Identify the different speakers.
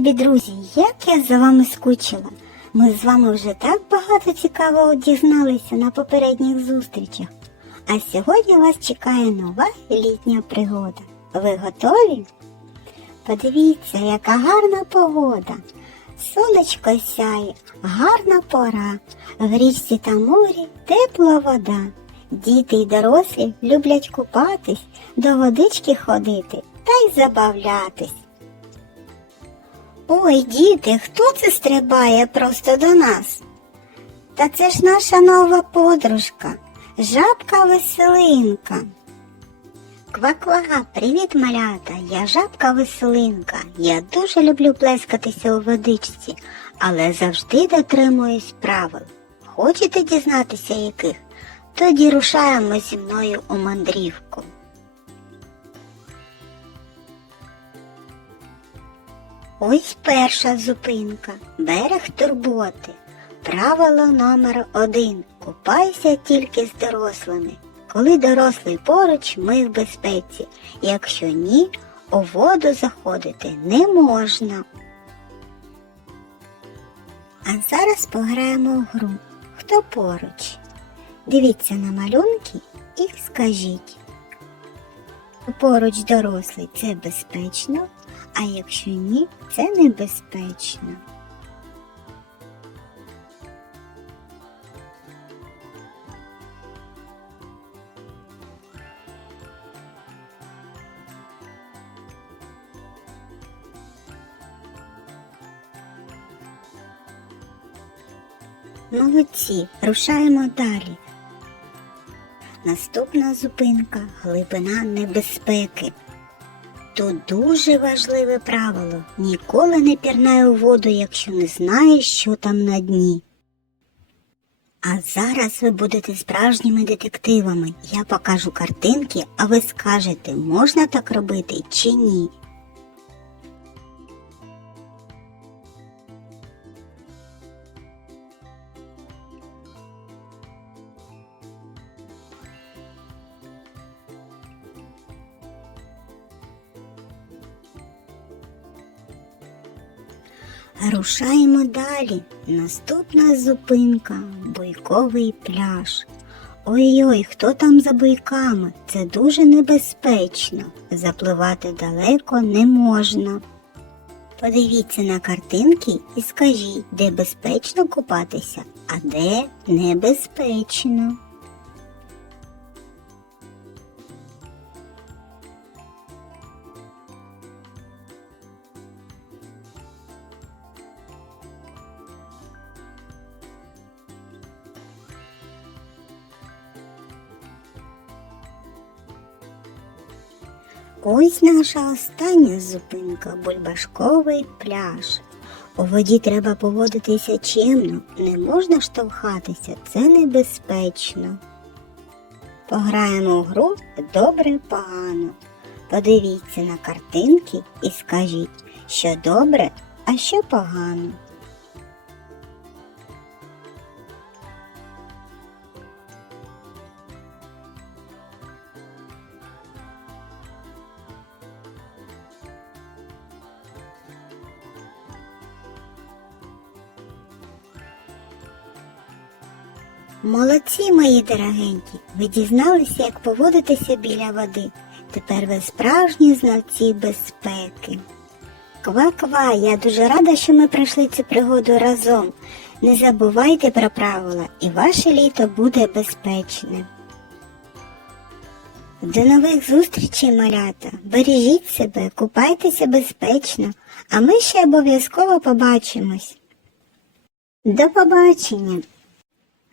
Speaker 1: любі друзі, як я за вами скучила. Ми з вами вже так багато цікавого дізналися на попередніх зустрічах. А сьогодні вас чекає нова літня пригода. Ви готові? Подивіться, яка гарна погода. Сонечко сяє, гарна пора. В річці та морі тепла вода. Діти й дорослі люблять купатись, до водички ходити та й забавлятись. Ой, діти, хто це стрибає просто до нас? Та це ж наша нова подружка, жабка веселинка. Ква-ква, привіт, малята! Я жабка веселинка. Я дуже люблю плескатися у водичці, але завжди дотримуюсь правил. Хочете дізнатися яких? Тоді рушаємо зі мною у мандрівку. Ось перша зупинка. Берег турботи. Правило номер один. Купайся тільки з дорослими. Коли дорослий поруч, ми в безпеці. Якщо ні, у воду заходити не можна. А зараз пограємо в гру. Хто поруч? Дивіться на малюнки і скажіть. Поруч дорослий це безпечно, а якщо ні, це небезпечно. Молодці, рушаємо далі. Наступна зупинка глибина небезпеки. Тут дуже важливе правило ніколи не пірнай у воду, якщо не знаєш, що там на дні. А зараз ви будете справжніми детективами. Я покажу картинки, а ви скажете, можна так робити чи ні. Рушаємо далі. Наступна зупинка буйковий пляж. Ой-ой, хто там за буйками? Це дуже небезпечно. Запливати далеко не можна. Подивіться на картинки і скажіть, де безпечно купатися, а де небезпечно. Ось наша остання зупинка бульбашковий пляж. У воді треба поводитися чемно, не можна штовхатися, це небезпечно. Пограємо в гру добре погано. Подивіться на картинки і скажіть, що добре, а що погано. Молодці, мої дорогенькі, ви дізналися, як поводитися біля води. Тепер ви справжні знавці безпеки. Ква-ква, я дуже рада, що ми пройшли цю пригоду разом. Не забувайте про правила, і ваше літо буде безпечне. До нових зустрічей, малята. Бережіть себе, купайтеся безпечно, а ми ще обов'язково побачимось. До побачення!